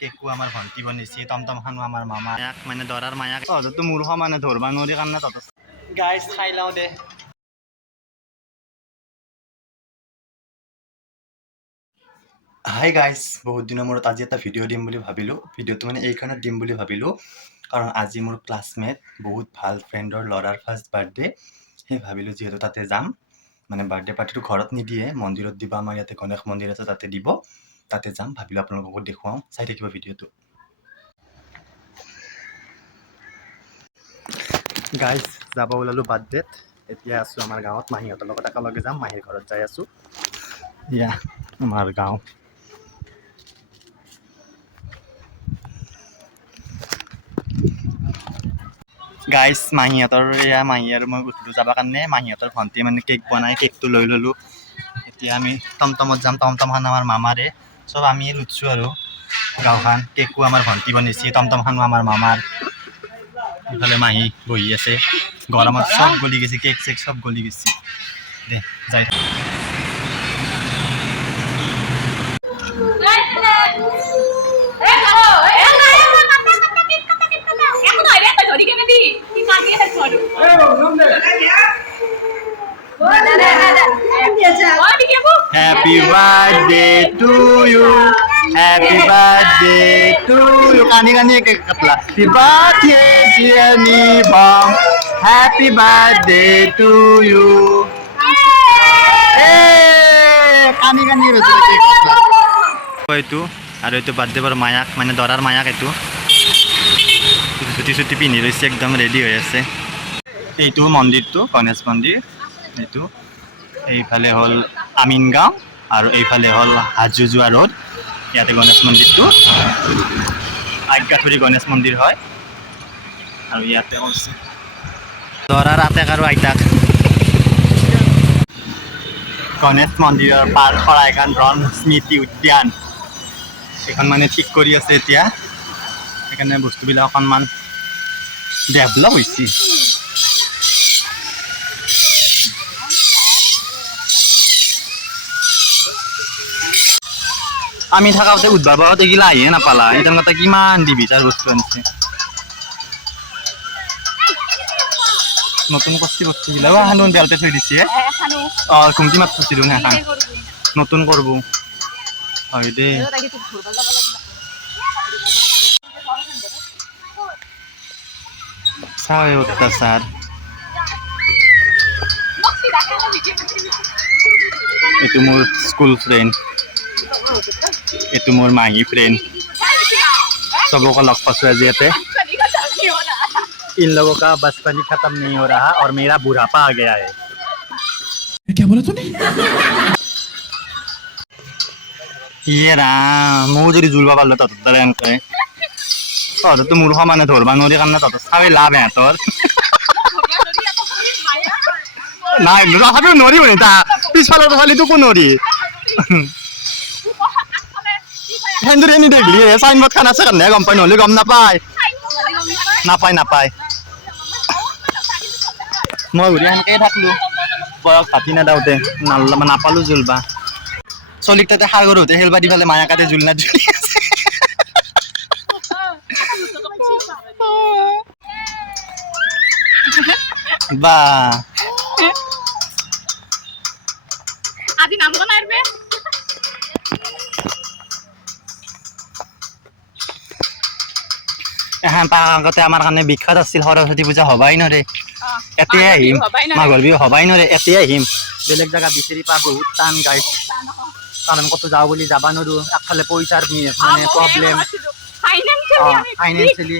কেকো আমাৰ ভন্টি বনাইছে টমটম খানো আমাৰ মামা মানে দৰাৰ মায়াক তহঁততো মূৰ্খ মানে ধৰবা নোৱাৰি কাৰণে তহঁত গাইজ খাই লওঁ দে হাই গাইজ বহুত দিনৰ মূৰত আজি এটা ভিডিঅ' দিম বুলি ভাবিলোঁ ভিডিঅ'টো মানে এইকাৰণে দিম বুলি ভাবিলোঁ কাৰণ আজি মোৰ ক্লাছমেট বহুত ভাল ফ্ৰেণ্ডৰ ল'ৰাৰ ফাৰ্ষ্ট বাৰ্থডে সেই ভাবিলোঁ যিহেতু তাতে যাম মানে বাৰ্থডে পাৰ্টিটো ঘৰত নিদিয়ে মন্দিৰত দিব আমাৰ ইয়াতে গণেশ মন্দিৰ আছে তাতে দিব তাতে যাম ভাবিলোঁ আপোনালোককো দেখুৱাওঁ চাই থাকিব ভিডিঅ'টো গাইজ যাব ওলালোঁ বাৰ্থডেত এতিয়া আছোঁ আমাৰ গাঁৱত মাহীহঁতৰ লগত একেলগে যাম মাহীৰ ঘৰত যাই আছোঁ এয়া আমাৰ গাঁও গাইজ মাহীহঁতৰ এয়া মাহী আৰু মই গৈছিলোঁ যাবৰ কাৰণে মাহীহঁতৰ ভণ্টি মানে কেক বনাই কেকটো লৈ ল'লোঁ এতিয়া আমি টমটমত যাম টমটমখন আমাৰ মামাৰে চব আমি লুটছোঁ আৰু গাঁওখন কেকো আমাৰ ভণ্টি বনাইছে টমটমখনো আমাৰ মামাৰ ইফালে মাহী বহি আছে গৰমত চব গলি গৈছে কেক চেক চব গলি গৈছে দে যাই Happy birthday to you. Happy birthday to you. Kani cake katla. Happy birthday dear Nibam. Happy birthday to you. Hey, kani rosi cake katla. Itu আৰু এইটো বাৰ্থডে বৰ মায়াক মানে দৰাৰ মায়াক এইটো চুটি পিন্ধি লৈছে একদম ৰেডি হৈ আছে এইটো মন্দিৰটো গণেশ মন্দিৰ এইটো এইফালে হ'ল আমিনগাঁও আৰু এইফালে হ'ল হাজোযোৱা ৰোড ইয়াতে গণেশ মন্দিৰটো আজ্ঞাথুৰি গণেশ মন্দিৰ হয় আৰু ইয়াতে হৈছে দৰাৰ আটেক আৰু আইতাক গণেশ মন্দিৰৰ পাৰ কৰা এখন ৰণ স্মৃতি উদ্যান এখন মানে ঠিক কৰি আছে এতিয়া সেইকাৰণে বস্তুবিলাক অকণমান ডেভেলপ হৈছে আমি থাকাতে উদ্ভাৱত এইগিলা আহিয়ে নাপালা এতিয়া কথা কিমান ডিভিজাৰ বস্তু আনিছে নতুন কষ্টি বস্তুবিলাক এখন বেলতে থৈ দিছে ঘুমটি মাত থৈছিলোঁ নে এখন নতুন কৰব হয় দেই চাওঁ অত্যাচাৰ এইটো মোৰ স্কুল ফ্ৰেণ্ড এইটো মোৰ মাহী ফ্ৰেণ্ড सबको लग पासो आज याते इन लोगों का बचपन खत्म नहीं हो रहा और मेरा बुढ़ापा आ गया है क्या बोला तूने ये राम मो जरी जुलबा पारलो तत दरे एनके तो मूर्ख माने धरबा नरि कारण तत साबे लाभ है तोर ना राखाबे नरि भने ता पिछफाले खाली तो को नरि হেন্দুৰ এনি দেখলি সাইনবোৰ্ড খান আছে কাৰণে গম পাই নহলে গম নাপায় মই ঘূৰি আনকে থাকলো বয়স ভাতি নাদাওতে নাপালো জুলবা চলিক তাতে সাৰ গৰুতে হেলবা দি ফালে মায়া কাটে জুলনা জুলি আছে বা আজি নাম বনাইবে আগতে আমাৰ কাৰণে বিখ্যাত আছিল সৰস্বতী পূজা হবাই নৰে এতিয়াই আহিম মাঘৰ বিহু হবাই নৰে এতিয়াই আহিম বেলেগ জায়গা বিচাৰি পা বহুত টান গাই কাৰণ কত যাওঁ বুলি যাবা নোৱাৰো একফালে পইচাৰ মানে প্ৰব্লেম ফাইনেন্সিয়েলি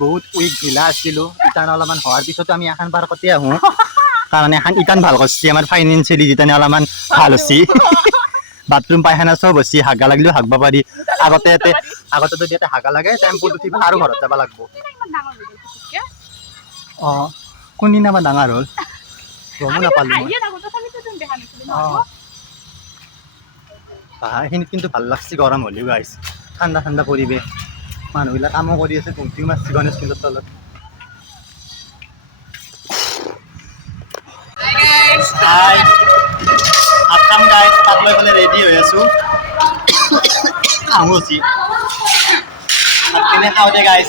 বহুত উইক ঢিলা আছিলো ইটান অলপমান হোৱাৰ পিছতো আমি এখন বাৰ কতে আহোঁ কাৰণ এখন ইটান ভাল কৰিছে আমাৰ ফাইনেন্সিয়েলি যিটানে অলপমান ভাল হৈছে বাথৰুম পায়খানা চব হৈছে হাগা লাগিলেও হাগবা পাৰি আগতে যদি ইয়াতে হাগা লাগে টেম্পুত উঠিব আৰু ঘৰত যাব লাগব কোনদিনা বা ডাঙৰ হ'ল গমো নাপালো পাহাৰখিনিত কিন্তু ভাল লাগছে গৰম হ'লেও গাইছ ঠাণ্ডা ঠাণ্ডা পৰিৱেশ মানুহবিলাক কামো কৰি আছে ঘুমটিও মাৰছি গণেশ ফিল্ডৰ তলত আসাম গাইছ তাত লৈ পেলাই ৰেডি হৈ আছো আহোঁ কিনে খাওঁ দে গাইছ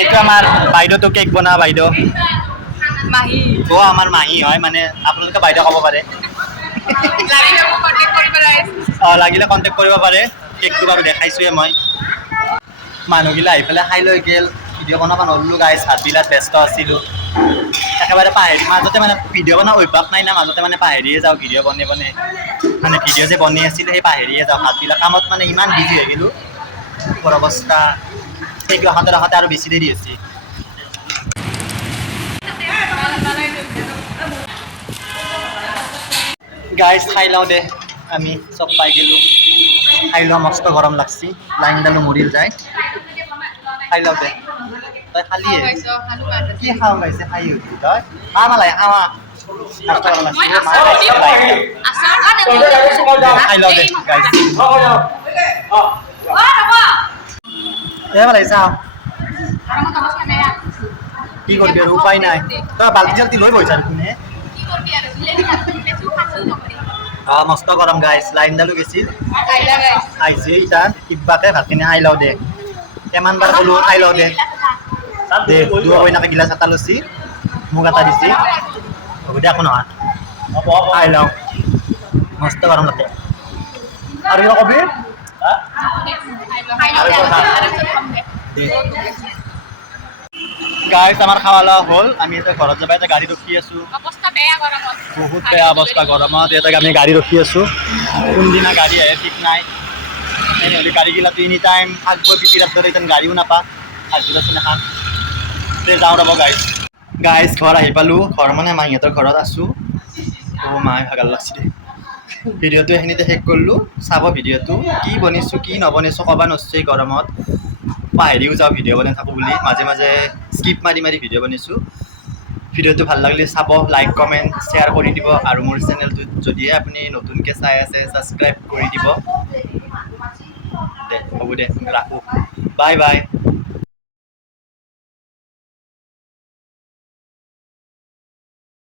এইটো আমাৰ বাইদেউটো কেক বনা বাইদেউ মাহী অ' আমাৰ মাহী হয় মানে আপোনালোকে বাইদেউ ক'ব পাৰে অঁ লাগিলে কণ্টেক্ট কৰিব পাৰে কেকটো বাৰু দেখাইছোঁৱে মই মানুহগিলা আহি পেলাই খাই লৈ গ'ল ভিডিঅ' বনাব নললোঁ গাইছ হাতবিলাক ব্যস্ত আছিলোঁ একেবাৰে পাহৰি মাজতে মানে ভিডিঅ' বনোৱা অভ্যাস নাই না মাজতে মানে পাহৰিয়ে যাওঁ ভিডিঅ' বনাই মানে ভিডিঅ' যে বনাই আছিলোঁ সেই পাহৰিয়ে যাওঁ হাতবিলাক কামত মানে ইমান বিজি হৈ গ'লোঁ বৰ অৱস্থা কেক ৰাখোঁতে আৰু বেছি দেৰি হৈছে গাইজ খাই লওঁ দে আমি চব পাই গ'লোঁ খাই লোৱা মস্ত গৰম লাগছি লাইনডালো মৰিল যায় খাই লওঁ দে তই খালিয়ে কি খাওঁ গাইছে খাই উঠি তই মালাই খাৱা মস্ত গৰম লাগছি খাই লওঁ দে গাইজ ভাল লাগিছে কি কৰিবি আৰু উপায় নাই তই বাল্টি চাল্টি লৈ বহিছা কোনে মস্ত গৰম গাইছ লাইনডালো গেছিল আহিছে ইতা কিবাকে ভাতখিনি খাই লওঁ দে কিমানবাৰ ক'লোঁ খাই লওঁ দে দে দুয়ো কইনাকে গিলাচ এটা লৈছি মোক এটা দিছি হ'ব দে একো নহয় খাই লওঁ মস্ত গৰম তাতে আৰু কিবা কবি গাইছ আমাৰ খাৱা লোৱা হ'ল আমি এতিয়া ঘৰত যাবা এতিয়া গাড়ী ৰখি আছোঁ বহুত বেয়া অৱস্থা গৰমত এতিয়া আমি গাড়ী ৰখি আছোঁ কোনদিনা গাড়ী আহে ঠিক নাই এনেহ'লে গাড়ীগিলাটো এনি টাইম থাকব পিপিৰাৰ দৰে এতিয়া গাড়ীও নাপা আগবিলাচোন এখন যাওঁ ৰ'ব গাইছ ঘৰ আহি পালোঁ ঘৰ মানে মাহীহঁতৰ ঘৰত আছোঁ অ' মায়ে ভাগাৰ লাগছি দে ভিডিঅ'টো এইখিনিতে শেষ কৰিলোঁ চাব ভিডিঅ'টো কি বনাইছোঁ কি নবনাইছোঁ ক'ব নোৱাৰিছোঁ এই গৰমত পাহৰিও যাওঁ ভিডিঅ' বনাই থাকোঁ বুলি মাজে মাজে স্কিপ মাৰি মাৰি ভিডিঅ' বনাইছোঁ ভিডিঅ'টো ভাল লাগিলে চাব লাইক কমেণ্ট শ্বেয়াৰ কৰি দিব আৰু মোৰ চেনেলটোত যদিহে আপুনি নতুনকৈ চাই আছে ছাবস্ক্ৰাইব কৰি দিব দে হ'ব দে ৰাখোঁ বাই বাই